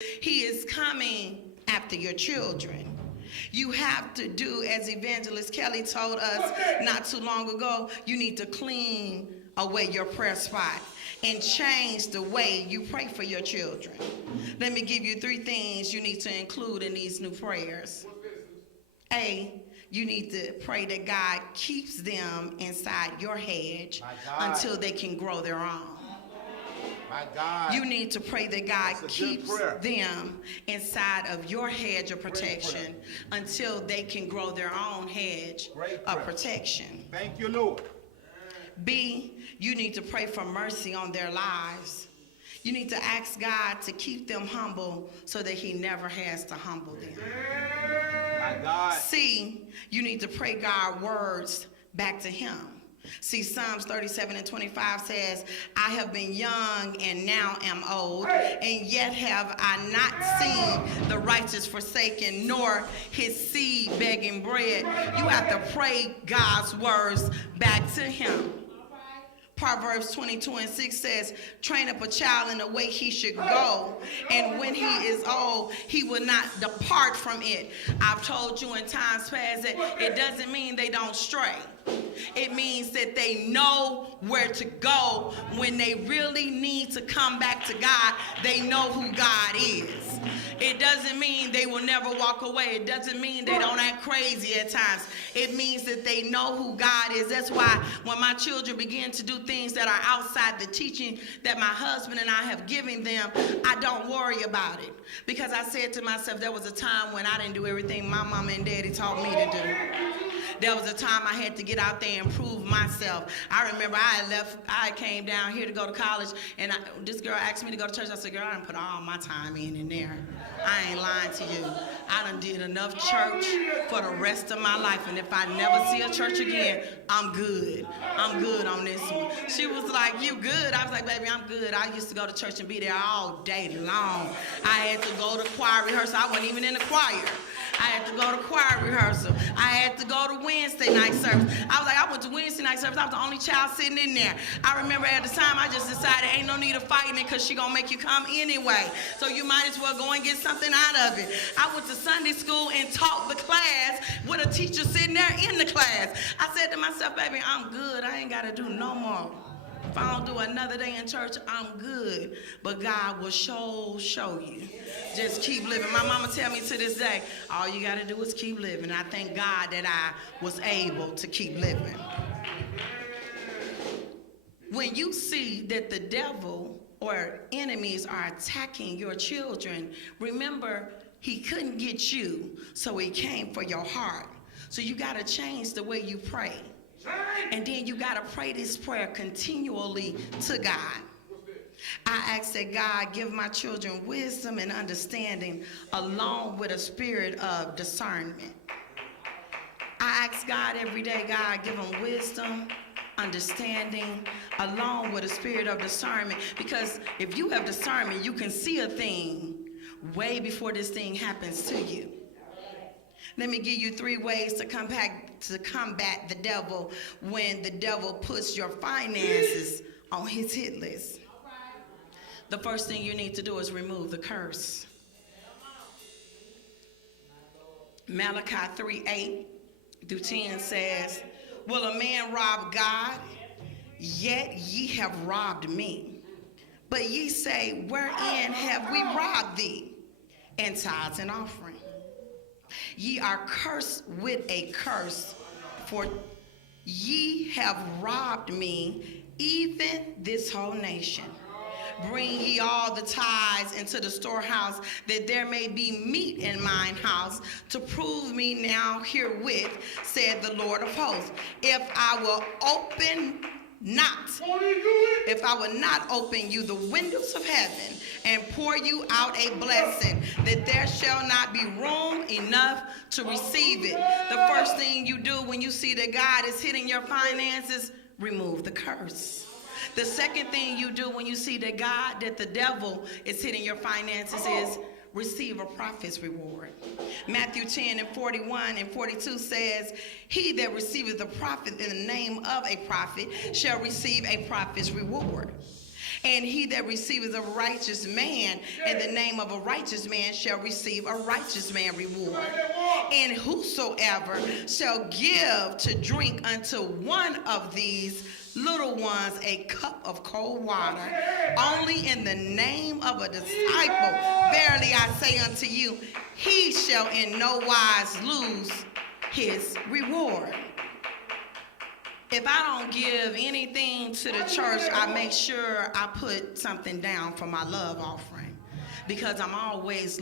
He is coming after your children. You have to do, as Evangelist Kelly told us not too long ago, you need to clean away your prayer spot and change the way you pray for your children. Let me give you 3 things you need to include in these new prayers. A, you need to pray that God keeps them inside your hedge until they can grow their own. My God. You need to pray that God keeps them inside of your hedge of protection until they can grow their own hedge of protection. Thank you, Lord. B, you need to pray for mercy on their lives. You need to ask God to keep them humble so that he never has to humble them. My God. C, you need to pray God's words back to him. See, Psalms 37:25 says, I have been young and now am old, and yet have I not seen the righteous forsaken, nor his seed begging bread. You have to pray God's words back to him. Proverbs 22:6 says, train up a child in the way he should go, and when he is old, he will not depart from it. I've told you in times past that it doesn't mean they don't stray. It means that they know where to go when they really need to come back to God. They know who God is. It doesn't mean they will never walk away. It doesn't mean they don't act crazy at times. It means that they know who God is. That's why when my children begin to do things that are outside the teaching that my husband and I have given them, I don't worry about it. Because I said to myself, there was a time when I didn't do everything my mama and daddy taught me to do. There was a time I had to get out there and prove myself. I remember I came down here to go to college, and this girl asked me to go to church. I said, girl, I done put all my time in there. I ain't lying to you. I done did enough church for the rest of my life, and if I never see a church again, I'm good. I'm good on this one. She was like, you good? I was like, baby, I'm good. I used to go to church and be there all day long. I had to go to choir rehearsal. I wasn't even in the choir. I had to go to choir rehearsal. I had to go to Wednesday night service. I went to Wednesday night service. I was the only child sitting in there. I remember at the time I just decided ain't no need of fighting it because she gonna make you come anyway. So you might as well go and get something out of it. I went to Sunday school and taught the class with a teacher sitting there in the class. I said to myself, baby, I'm good. I ain't gotta do no more. If I don't do another day in church, I'm good. But God will show you. Just keep living. My mama tell me to this day, all you got to do is keep living. I thank God that I was able to keep living. When you see that the devil or enemies are attacking your children, remember, he couldn't get you, so he came for your heart. So you got to change the way you pray. And then you got to pray this prayer continually to God. I ask that God give my children wisdom and understanding along with a spirit of discernment. I ask God every day, God, give them wisdom, understanding, along with a spirit of discernment. Because if you have discernment, you can see a thing way before this thing happens to you. Let me give you 3 ways to combat the devil when the devil puts your finances on his hit list. The first thing you need to do is remove the curse. Malachi 3:8-10 says, will a man rob God? Yet ye have robbed me. But ye say, wherein have we robbed thee? And tithes and offering. Ye are cursed with a curse, for ye have robbed me, even this whole nation. Bring ye all the tithes into the storehouse, that there may be meat in mine house, to prove me now herewith, said the Lord of hosts. If I will not open you the windows of heaven and pour you out a blessing, that there shall not be room enough to receive it. The first thing you do when you see that God is hitting your finances, remove the curse. The second thing you do when you see that the devil is hitting your finances is receive a prophet's reward. Matthew 10:41-42 says, he that receiveth a prophet in the name of a prophet shall receive a prophet's reward. And he that receiveth a righteous man in the name of a righteous man shall receive a righteous man reward. And whosoever shall give to drink unto one of these little ones a cup of cold water, only in the name of a disciple, verily I say unto you, he shall in no wise lose his reward. If I don't give anything to the church, I make sure I put something down for my love offering, because I'm always